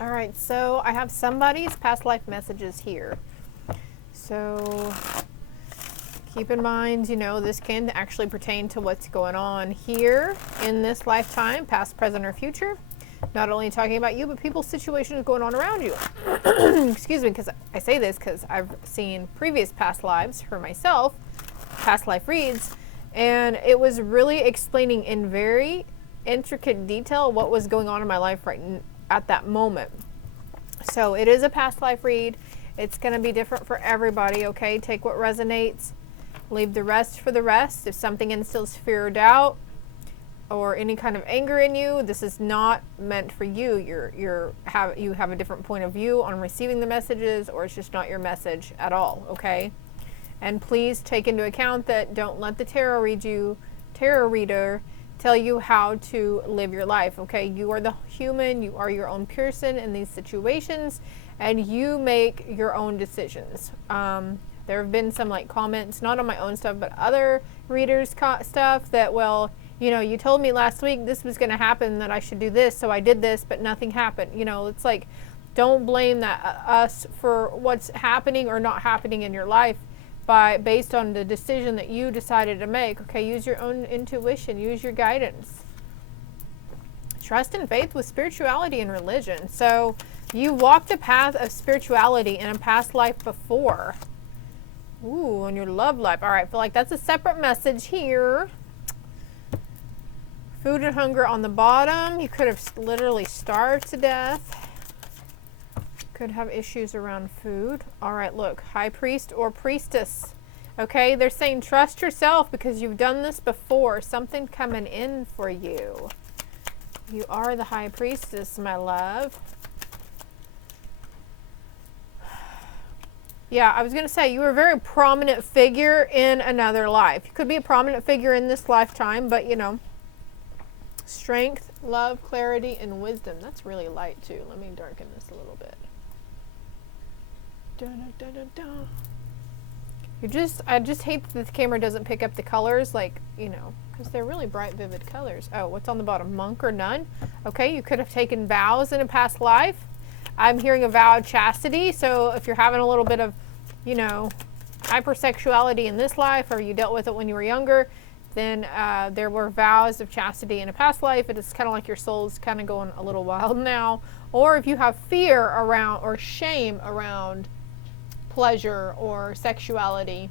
All right, so I have somebody's past life messages here. So keep in mind, you know, this can actually pertain to what's going on here in this lifetime, past, present, or future. Not only talking about you, but people's situations going on around you. Excuse me, because I say this because I've seen previous past lives for myself, past life reads, and it was really explaining in very intricate detail what was going on in my life at that moment. So it is a past life read. It's going to be different for everybody, okay? Take what resonates, leave the rest for the rest. If something instills fear or doubt or any kind of anger in you, this is not meant for you. You have a different point of view on receiving the messages, or it's just not your message at all, okay? And please take into account that don't let the tarot reader tell you how to live your life, okay? You are the human, you are your own person in these situations, and you make your own decisions. There have been some like comments, not on my own stuff, but other readers' stuff that, well, you know, you told me last week this was going to happen, that I should do this, so I did this, but nothing happened. You know, it's like, don't blame us for what's happening or not happening in your life based on the decision that you decided to make. Okay, use your own intuition, use your guidance. Trust and faith with spirituality and religion. So you walked a path of spirituality in a past life before. Ooh, on your love life. All right, I feel like that's a separate message here. Food and hunger on the bottom. You could have literally starved to death. Could have issues around food. All right, look, high priest or priestess. Okay, they're saying trust yourself because you've done this before. Something coming in for you. You are the high priestess, my love. Yeah, I was going to say you were a very prominent figure in another life. You could be a prominent figure in this lifetime, but you know, strength, love, clarity, and wisdom. That's really light too. Let me darken this a little bit. I just hate that the camera doesn't pick up the colors, like, you know, because they're really bright, vivid colors. Oh, what's on the bottom? Monk or nun? Okay, you could have taken vows in a past life. I'm hearing a vow of chastity, so if you're having a little bit of, you know, hypersexuality in this life, or you dealt with it when you were younger, then there were vows of chastity in a past life. It is kind of like your soul's kind of going a little wild now. Or if you have fear around or shame around pleasure or sexuality,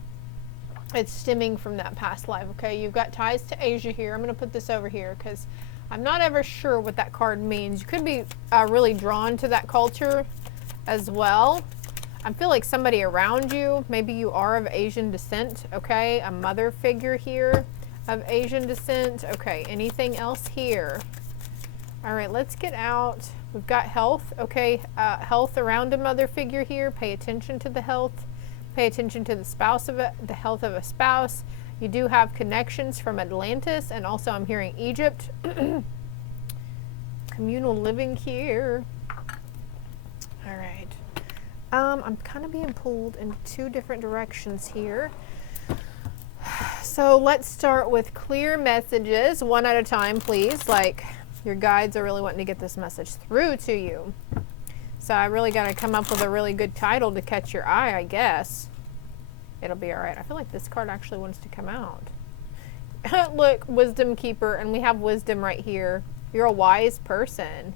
it's stemming from that past life. Okay, you've got ties to Asia here. I'm going to put this over here because I'm not ever sure what that card means. You could be really drawn to that culture as well. I feel like somebody around you, maybe you are of Asian descent. Okay, a mother figure here of Asian descent. Okay, anything else here? All right, let's get out. We've got health. Okay, health around a mother figure here. Pay attention to the health. Pay attention to the health of a spouse. You do have connections from Atlantis, and also I'm hearing Egypt. Communal living here. All right. I'm kind of being pulled in two different directions here. So let's start with clear messages, one at a time, please. Like, your guides are really wanting to get this message through to you. So I really got to come up with a really good title to catch your eye, I guess. It'll be all right. I feel like this card actually wants to come out. Look, Wisdom Keeper, and we have wisdom right here. You're a wise person.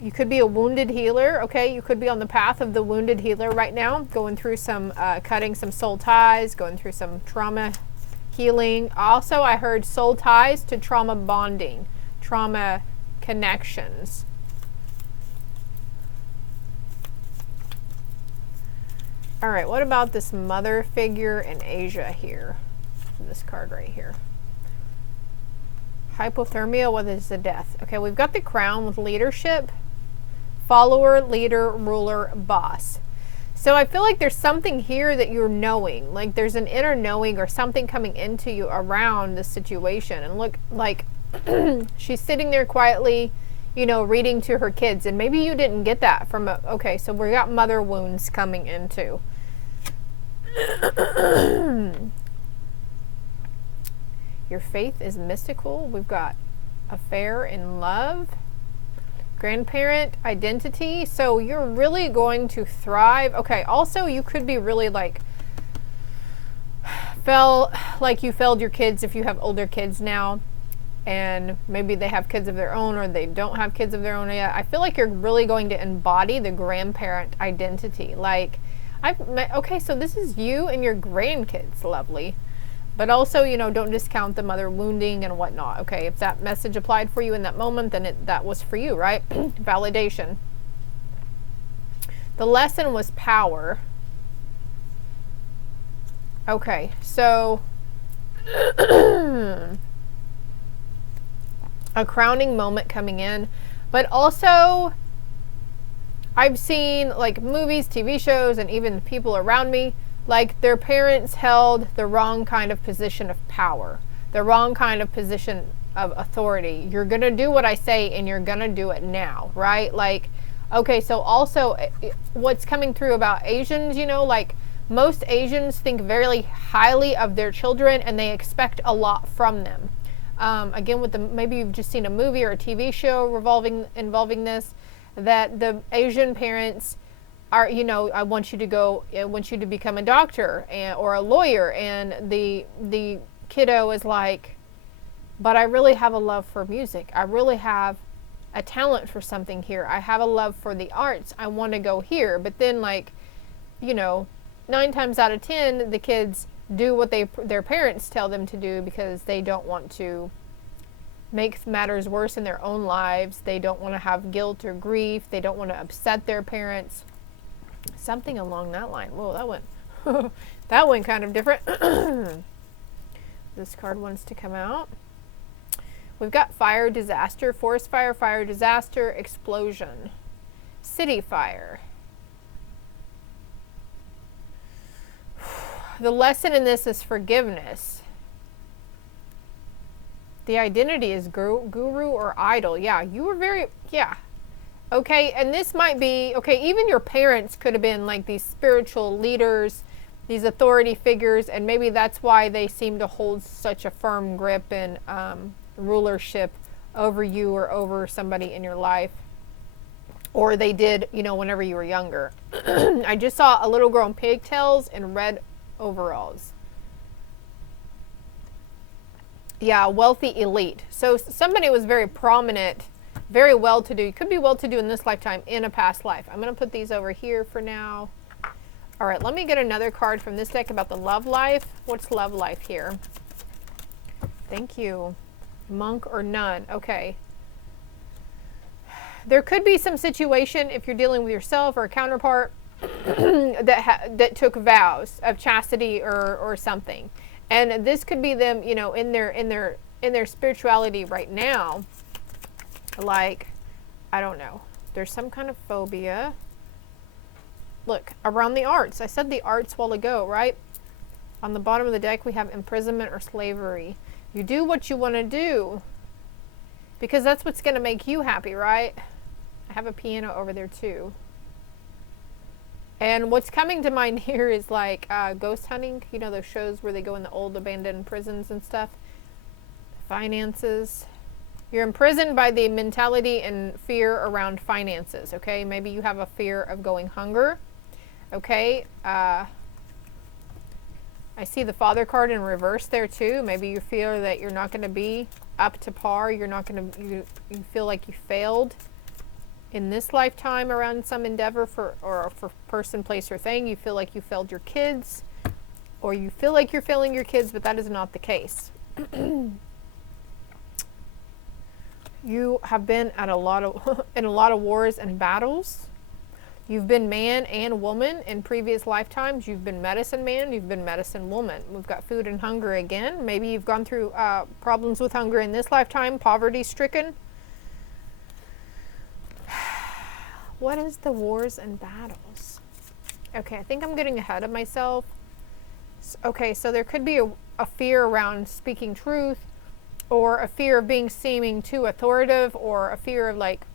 You could be a wounded healer, okay? You could be on the path of the wounded healer right now, going through some, cutting some soul ties, going through some trauma healing. Also, I heard soul ties to trauma bonding, trauma connections. All right, what about this mother figure in Asia here? This card right here. Hypothermia, what is the death? Okay, we've got the crown with leadership, follower, leader, ruler, boss. So I feel like there's something here that you're knowing, like there's an inner knowing or something coming into you around the situation. And look, like she's sitting there quietly, you know, reading to her kids, and maybe you didn't get that from okay, so we got mother wounds coming into. Your faith is mystical. We've got affair in love. grandparent identity. So you're really going to thrive. Okay, also you could be really like you failed your kids if you have older kids now, and maybe they have kids of their own or they don't have kids of their own yet. I feel like you're really going to embody the grandparent identity. Like, okay, so this is you and your grandkids, lovely. But also, you know, don't discount the mother wounding and whatnot. Okay, if that message applied for you in that moment, then that was for you, right? Validation. The lesson was power. Okay, so a crowning moment coming in, but also I've seen like movies, TV shows, and even people around me, like their parents held the wrong kind of position of power, the wrong kind of position of authority. You're going to do what I say and you're going to do it now, right? Like, okay, so also what's coming through about Asians, you know, like most Asians think very highly of their children and they expect a lot from them. Again, with maybe you've just seen a movie or a TV show involving this, that the Asian parents are, you know, I want you to become a doctor or a lawyer, and the kiddo is like, but I really have a love for music. I really have a talent for something here. I have a love for the arts. I want to go here. But then, like, you know, 9 times out of 10, the kids do what their parents tell them to do because they don't want to make matters worse in their own lives. They don't want to have guilt or grief. They don't want to upset their parents. Something along that line. Whoa, that went kind of different. This card wants to come out. We've got fire, disaster, forest fire, fire, disaster, explosion, city fire. The lesson in this is forgiveness. The identity is guru or idol. Yeah, you were very, yeah. Okay, and this might be, okay, even your parents could have been like these spiritual leaders, these authority figures, and maybe that's why they seem to hold such a firm grip and rulership over you or over somebody in your life. Or they did, you know, whenever you were younger. I just saw a little girl in pigtails and red overalls. Yeah, wealthy elite. So somebody was very prominent, very well-to-do. You could be well-to-do in this lifetime, in a past life. I'm going to put these over here for now. All right, let me get another card from this deck about the love life. What's love life here? Thank you. Monk or nun. Okay. There could be some situation, if you're dealing with yourself or a counterpart, that took vows of chastity or something. And this could be them, you know, in their spirituality right now. Like, I don't know. There's some kind of phobia. Look, around the arts. I said the arts a while ago, right? On the bottom of the deck, we have imprisonment or slavery. You do what you want to do because that's what's going to make you happy, right? I have a piano over there too. And what's coming to mind here is like ghost hunting. You know, those shows where they go in the old abandoned prisons and stuff. Finances. You're imprisoned by the mentality and fear around finances, okay? Maybe you have a fear of going hunger, okay? I see the Father card in reverse there too. Maybe you feel that you're not going to be up to par. You're not going to, you feel like you failed in this lifetime around some endeavor for person, place, or thing. You feel like you failed your kids, or you feel like you're failing your kids, but that is not the case. You have been at a lot of wars and battles. You've been man and woman in previous lifetimes. You've been medicine man. You've been medicine woman. We've got food and hunger again. Maybe you've gone through problems with hunger in this lifetime, poverty stricken. What is the wars and battles? Okay, I think I'm getting ahead of myself. Okay, so there could be a fear around speaking truth, or a fear of seeming too authoritative, or a fear of like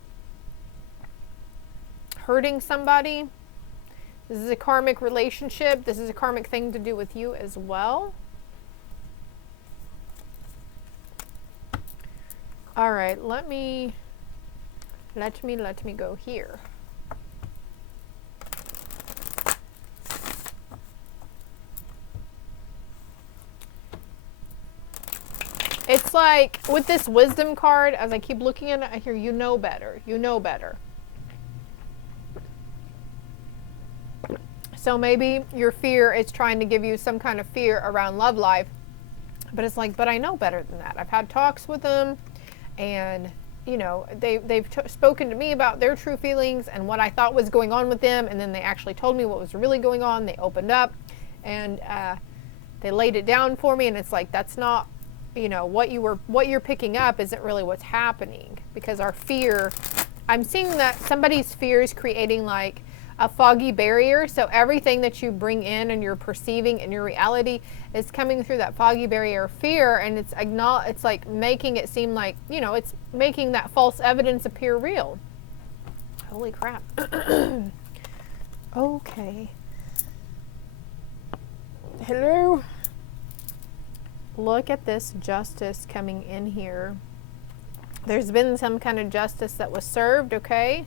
hurting somebody. This is a karmic relationship. This is a karmic thing to do with you as well. All right, let me Let me go here. It's like with this wisdom card, as I keep looking at it, I hear you know better. You know better. So maybe your fear is trying to give you some kind of fear around love life. But it's like, but I know better than that. I've had talks with them, and you know, they've spoken to me about their true feelings and what I thought was going on with them, and then they actually told me what was really going on. They opened up, and they laid it down for me, and it's like, that's not, you know, what you're picking up isn't really what's happening, because our fear, I'm seeing that somebody's fear is creating like a foggy barrier. So everything that you bring in and you're perceiving in your reality is coming through that foggy barrier of fear, and it's like making it seem like, you know, it's making that false evidence appear real. Holy crap. Okay. Hello. Look at this justice coming in here. There's been some kind of justice that was served, okay?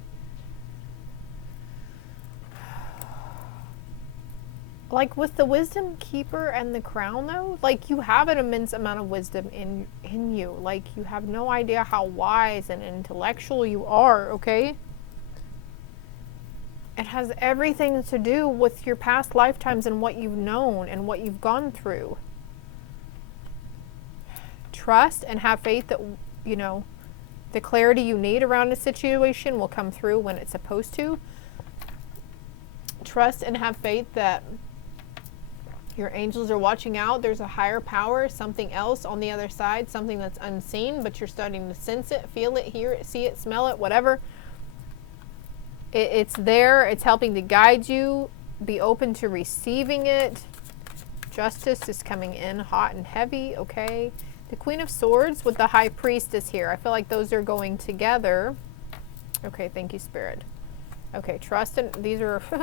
Like with the wisdom keeper and the crown though, like you have an immense amount of wisdom in you. Like you have no idea how wise and intellectual you are, okay? It has everything to do with your past lifetimes and what you've known and what you've gone through. Trust and have faith that, you know, the clarity you need around a situation will come through when it's supposed to. Trust and have faith that your angels are watching out. There's a higher power, something else on the other side, something that's unseen, but you're starting to sense it, feel it, hear it, see it, smell it, whatever. It's there. It's helping to guide you. Be open to receiving it. Justice is coming in hot and heavy, okay? The Queen of Swords with the High Priestess here. I feel like those are going together. Okay, thank you, Spirit. Okay, trust and these are... All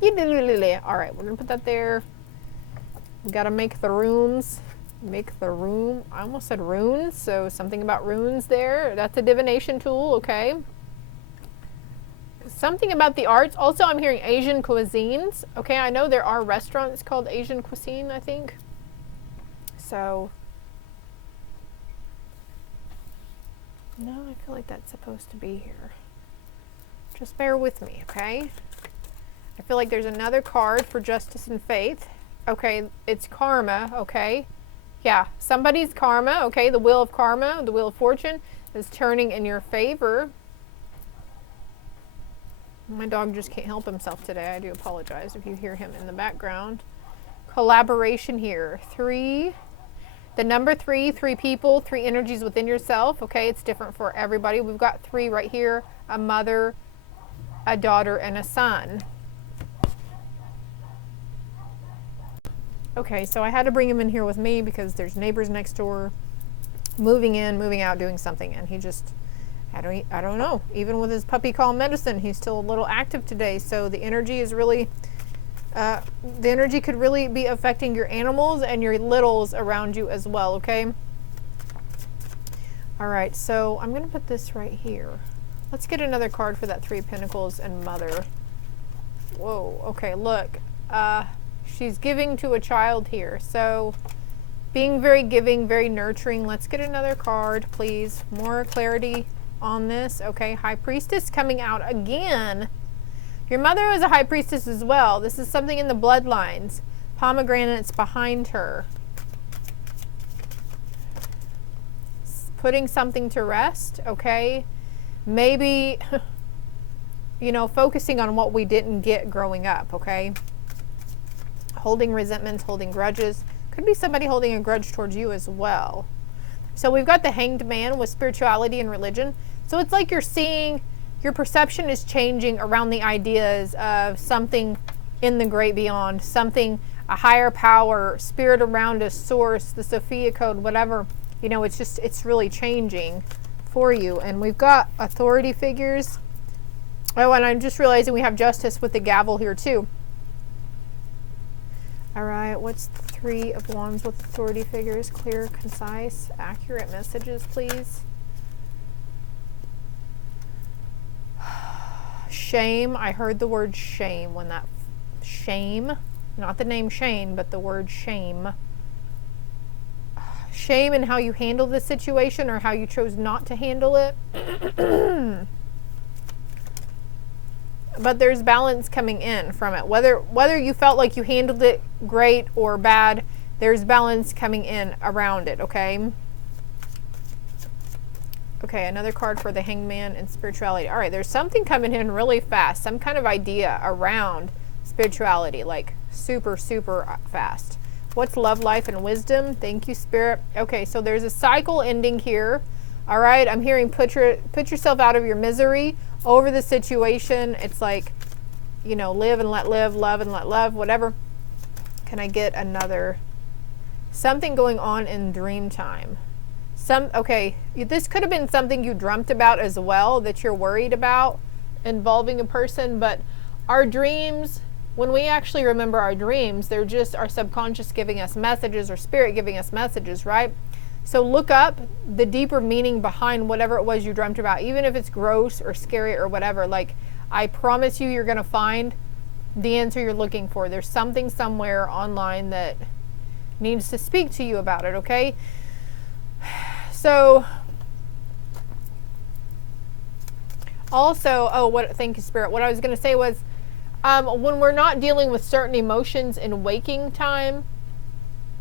right, we're going to put that there. We got to make the runes. Make the room. I almost said runes, so something about runes there. That's a divination tool, okay. Something about the arts. Also, I'm hearing Asian cuisines. Okay, I know there are restaurants called Asian cuisine, I think. So... no, I feel like that's supposed to be here. Just bear with me, okay? I feel like there's another card for justice and faith. Okay, it's karma, okay? Yeah, somebody's karma, okay? The wheel of karma, the wheel of fortune is turning in your favor. My dog just can't help himself today. I do apologize if you hear him in the background. Collaboration here. 3. The number 3, 3 people, 3 energies within yourself, okay? It's different for everybody. We've got 3 right here, a mother, a daughter, and a son. Okay, so I had to bring him in here with me because there's neighbors next door moving in, moving out, doing something, and he just, I don't know. Even with his puppy call medicine, he's still a little active today, so the energy is really... the energy could really be affecting your animals and your littles around you as well, okay? All right, so I'm going to put this right here. Let's get another card for that 3 of Pentacles and Mother. Whoa, okay, look. She's giving to a child here, so being very giving, very nurturing. Let's get another card, please. More clarity on this, okay? High Priestess coming out again. Your mother was a high priestess as well. This is something in the bloodlines. Pomegranates behind her. Putting something to rest, okay? Maybe, you know, focusing on what we didn't get growing up, okay? Holding resentments, holding grudges. Could be somebody holding a grudge towards you as well. So we've got the Hanged Man with spirituality and religion. So it's like you're seeing... your perception is changing around the ideas of something in the great beyond, something, a higher power, spirit around us, source, the Sophia code, whatever. You know, it's just, it's really changing for you. And we've got authority figures. Oh, and I'm just realizing we have justice with the gavel here too. All right, what's the 3 of Wands with authority figures? Clear, concise, accurate messages, please. shame. I heard the word shame when that shame, not the name Shane, but the word shame. Shame in how you handle the situation or how you chose not to handle it. But there's balance coming in from it. Whether you felt like you handled it great or bad, there's balance coming in around it, okay? Okay, another card for the Hangman and spirituality. All right, there's something coming in really fast. Some kind of idea around spirituality, like super, super fast. What's love, life, and wisdom? Thank you, Spirit. Okay, so there's a cycle ending here. All right, I'm hearing put yourself out of your misery over the situation. It's like, you know, live and let live, love and let love, whatever. Can I get another? Something going on in dream time. Okay, this could have been something you dreamt about as well that you're worried about involving a person, but our dreams, when we actually remember our dreams, they're just our subconscious giving us messages or spirit giving us messages, right? So look up the deeper meaning behind whatever it was you dreamt about, even if it's gross or scary or whatever. Like, I promise you're going to find the answer you're looking for. There's something somewhere online that needs to speak to you about it, okay? So, also, thank you, Spirit. What I was going to say was, when we're not dealing with certain emotions in waking time,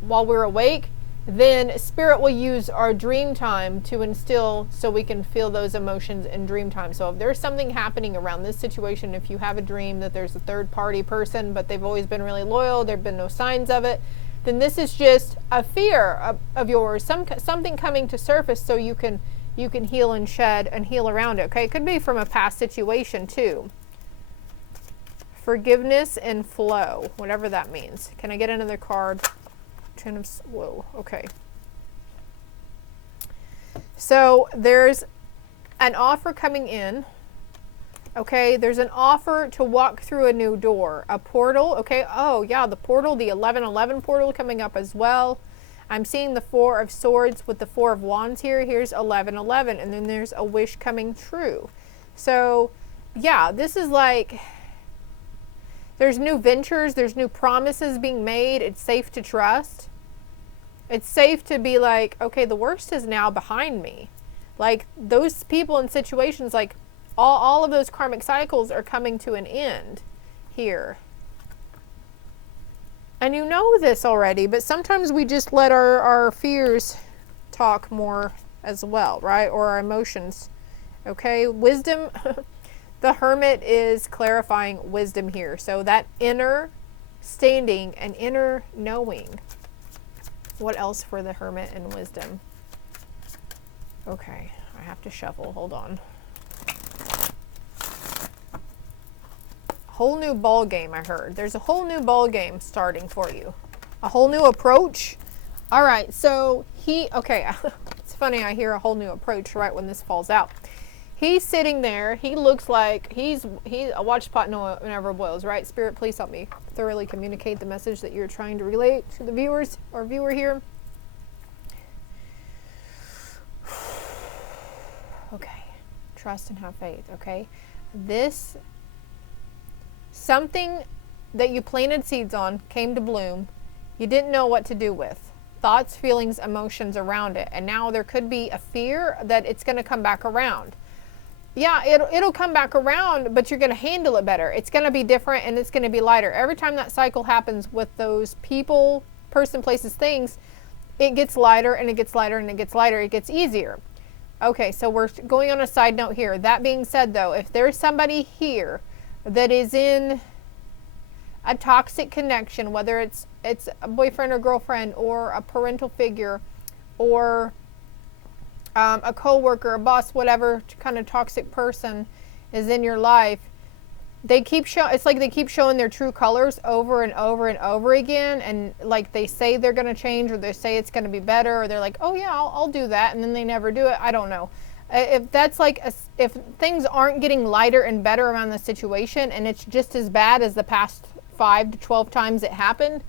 while we're awake, then Spirit will use our dream time to instill so we can feel those emotions in dream time. So if there's something happening around this situation, if you have a dream that there's a third party person, but they've always been really loyal, there've been no signs of it, then this is just a fear of yours, something coming to surface so you can heal and shed and heal around it, okay? It could be from a past situation too. Forgiveness and flow, whatever that means. Can I get another card? Whoa, okay. So there's an offer coming in. Okay, there's an offer to walk through a new door, a portal. Okay, oh yeah, the portal, the 1111 portal coming up as well. I'm seeing the 4 of Swords with the 4 of Wands here. Here's 1111, and then there's a wish coming true. So yeah, this is like, there's new ventures, there's new promises being made. It's safe to trust. It's safe to be like, okay, the worst is now behind me. Like, those people in situations, like, all of those karmic cycles are coming to an end here. And you know this already, but sometimes we just let our fears talk more as well, right? Or our emotions. Okay, wisdom. The Hermit is clarifying wisdom here. So that inner standing and inner knowing. What else for the Hermit and wisdom? Okay, I have to shuffle. Hold on. Whole new ball game, I heard. There's a whole new ball game starting for you. A whole new approach. All right, so okay, it's funny, I hear a whole new approach right when this falls out. He's sitting there. He looks like he's a watch pot never boils, right? Spirit, please help me thoroughly communicate the message that you're trying to relate to the viewers or viewer here. Okay, trust and have faith, okay? Something that you planted seeds on came to bloom. You didn't know what to do with. Thoughts, feelings, emotions around it. And now there could be a fear that it's going to come back around. Yeah, it'll come back around, but you're going to handle it better. It's going to be different and it's going to be lighter. Every time that cycle happens with those people, person, places, things, it gets lighter and it gets lighter and it gets lighter. It gets easier. Okay, so we're going on a side note here. That being said, though, if there's somebody here that is in a toxic connection, whether it's a boyfriend or girlfriend or a parental figure or a co-worker, a boss, whatever kind of toxic person is in your life, it's like they keep showing their true colors over and over and over again, and like they say they're going to change or they say it's going to be better, or they're like, oh yeah, I'll do that, and then they never do it. I don't know. If that's like, if things aren't getting lighter and better around the situation and it's just as bad as the past 5 to 12 times it happened,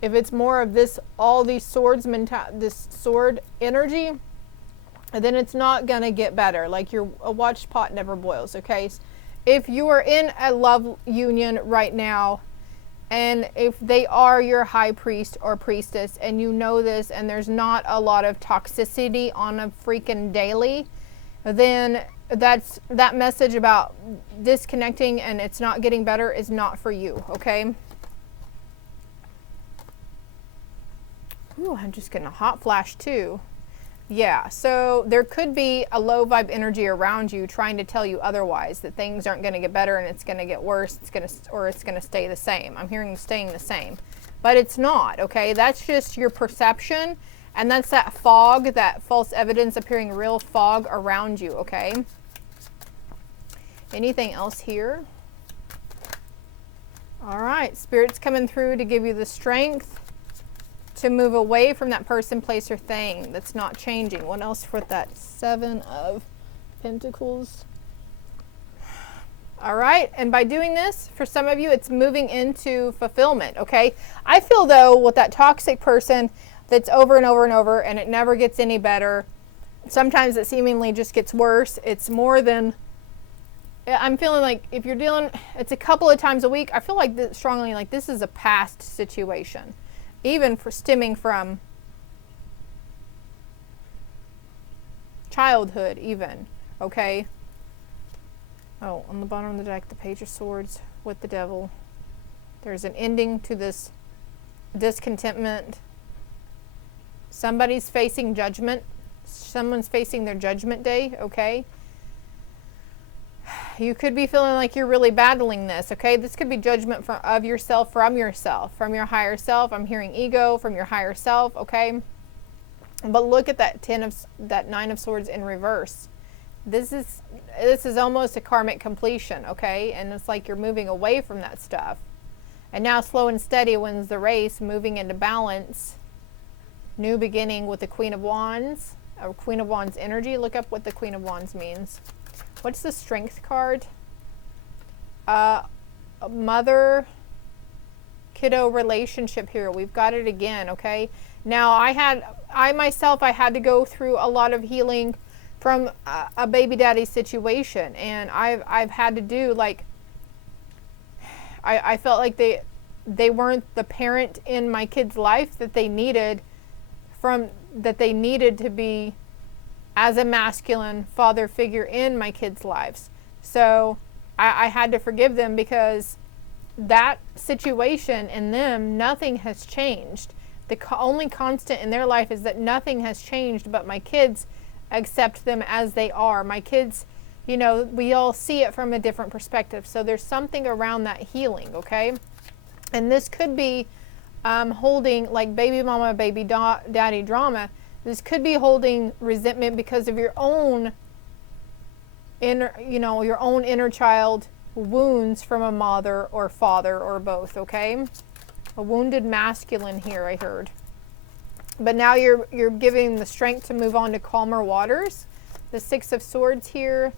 if it's more of this, all these swords, this sword energy, then it's not gonna get better. Like a watched pot never boils, okay? if you are in a love union right now, and if they are your high priest or priestess, and you know this, and there's not a lot of toxicity on a freaking daily, then that message about disconnecting and it's not getting better is not for you, okay? Ooh, I'm just getting a hot flash too. Yeah, so there could be a low vibe energy around you trying to tell you otherwise, that things aren't going to get better and it's going to get worse, it's going to stay the same. I'm hearing staying the same, but it's not, okay? That's just your perception, and that's that fog, that false evidence appearing real fog around you, okay? Anything else here? All right, Spirit's coming through to give you the strength to move away from that person, place, or thing that's not changing. What else for that 7 of Pentacles? All right, and by doing this, for some of you, it's moving into fulfillment, okay? I feel, though, with that toxic person that's over and over and over, and it never gets any better, sometimes it seemingly just gets worse. It's more than, I'm feeling like if you're dealing, it's a couple of times a week, I feel like this, strongly like this is a past situation. Even for stemming from childhood even, okay? Oh, on the bottom of the deck, the Page of Swords with the Devil. There's an ending to this discontentment. Somebody's facing judgment. Someone's facing their judgment day, okay? You could be feeling like you're really battling this, okay? This could be judgment of yourself, from your higher self. I'm hearing ego from your higher self, okay? But look at that 9 of Swords in reverse. This is almost a karmic completion, okay? And it's like you're moving away from that stuff. And now slow and steady wins the race, moving into balance. New beginning with the Queen of Wands, or Queen of Wands energy. Look up what the Queen of Wands means. What's the Strength card? Mother kiddo relationship here. We've got it again, okay? Now I myself had to go through a lot of healing from a baby daddy situation, and I've had to do, like, I felt like they weren't the parent in my kid's life that they needed to be as a masculine father figure in my kids' lives. So I had to forgive them, because that situation in them, nothing has changed. The only constant in their life is that nothing has changed, but my kids accept them as they are. My kids, you know, we all see it from a different perspective. So there's something around that healing, okay? And this could be holding, like, baby mama, baby daddy drama. This could be holding resentment because of your own inner child wounds from a mother or father or both, okay? A wounded masculine here, I heard. But now you're giving the strength to move on to calmer waters. The 6 of Swords here.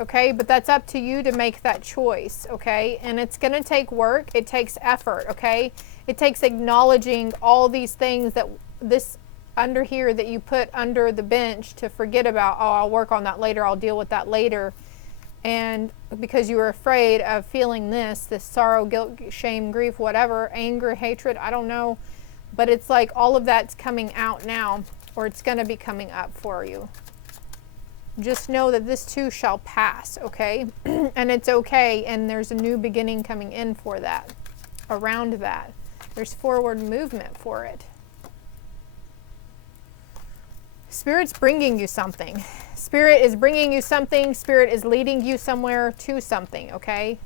Okay, but that's up to you to make that choice, okay? And it's going to take work. It takes effort, okay? It takes acknowledging all these things that this under here that you put under the bench to forget about. Oh, I'll work on that later. I'll deal with that later. And because you were afraid of feeling this sorrow, guilt, shame, grief, whatever, anger, hatred, I don't know. But it's like all of that's coming out now, or it's going to be coming up for you. Just know that this too shall pass, okay? And it's okay, and there's a new beginning coming in for that, around that. There's forward movement for it. Spirit's bringing you something. Spirit is bringing you something. Spirit is leading you somewhere to something, okay?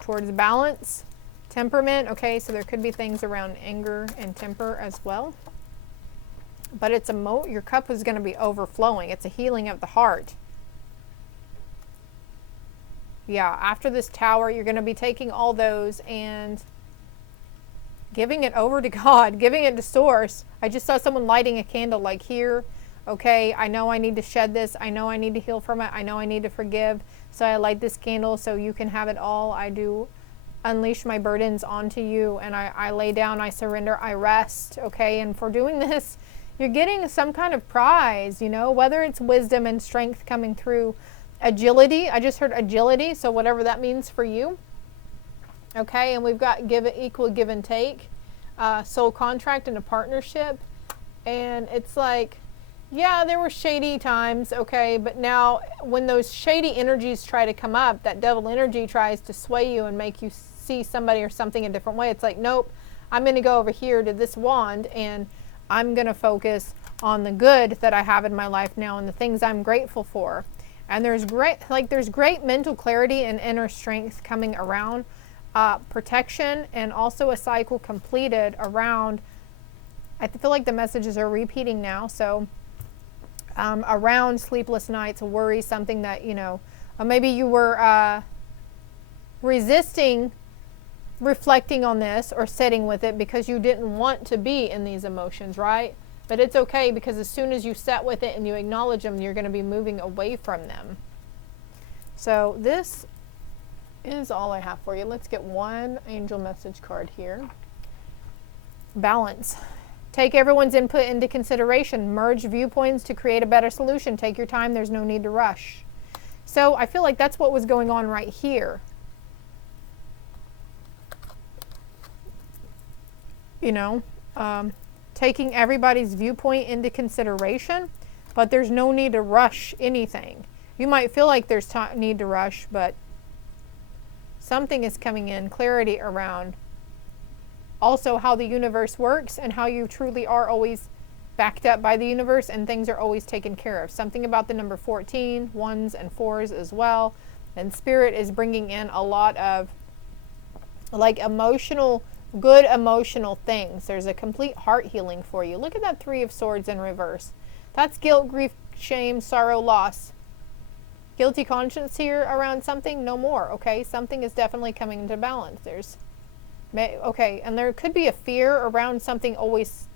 Towards balance, temperament, okay? So there could be things around anger and temper as well. But it's your cup is going to be overflowing. It's a healing of the heart. Yeah, after this Tower, you're going to be taking all those and giving it over to God, giving it to Source. I just saw someone lighting a candle like here. Okay, I know I need to shed this. I know I need to heal from it. I know I need to forgive. So I light this candle so you can have it all. I do unleash my burdens onto you, and I lay down, I surrender, I rest. Okay, and for doing this, you're getting some kind of prize, you know, whether it's wisdom and strength coming through agility. I just heard agility, so whatever that means for you. Okay, and we've got equal give and take, soul contract and a partnership. And it's like, yeah, there were shady times, okay, but now when those shady energies try to come up, that devil energy tries to sway you and make you see somebody or something a different way. It's like, nope, I'm going to go over here to this wand and I'm going to focus on the good that I have in my life now and the things I'm grateful for. And there's great mental clarity and inner strength coming around protection, and also a cycle completed around, I feel like the messages are repeating now, so around sleepless nights, worry, something that, you know, maybe you were resisting reflecting on this or sitting with it because you didn't want to be in these emotions, right? But it's okay, because as soon as you sit with it and you acknowledge them, you're going to be moving away from them. So this is all I have for you. Let's get one angel message card here. Balance. Take everyone's input into consideration. Merge viewpoints to create a better solution. Take your time. There's no need to rush. So I feel like that's what was going on right here. You know, taking everybody's viewpoint into consideration, but there's no need to rush anything. You might feel like there's need to rush, but something is coming in, clarity around also how the universe works and how you truly are always backed up by the universe and things are always taken care of. Something about the number 14, 1s and 4s as well. And Spirit is bringing in a lot of like emotional, good emotional things. There's a complete heart healing for you. Look at that 3 of Swords in reverse. That's guilt, grief, shame, sorrow, loss. Guilty conscience here around something, no more, okay? Something is definitely coming into balance. Okay, and there could be a fear around something always,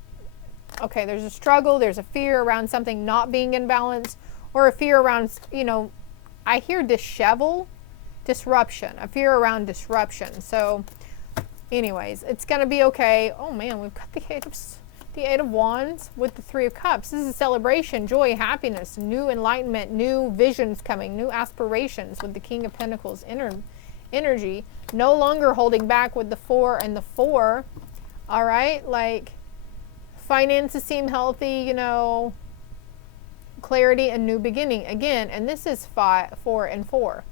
okay, there's a struggle, there's a fear around something not being in balance, or a fear around, you know, I hear disruption, a fear around disruption. So anyways, it's going to be okay. Oh man, we've got the Eight of Wands with the 3 of Cups. This is a celebration, joy, happiness, new enlightenment, new visions coming, new aspirations with the King of Pentacles energy. No longer holding back with the 4 and the 4. All right, like finances seem healthy, you know, clarity and new beginning again. And this is 4 and 4.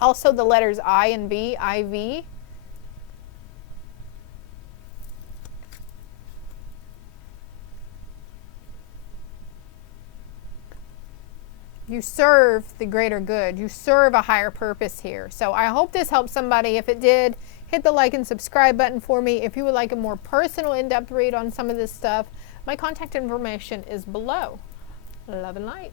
Also the letters I and V, IV. You serve the greater good. You serve a higher purpose here. So I hope this helped somebody. If it did, hit the like and subscribe button for me. If you would like a more personal, in-depth read on some of this stuff, my contact information is below. Love and light.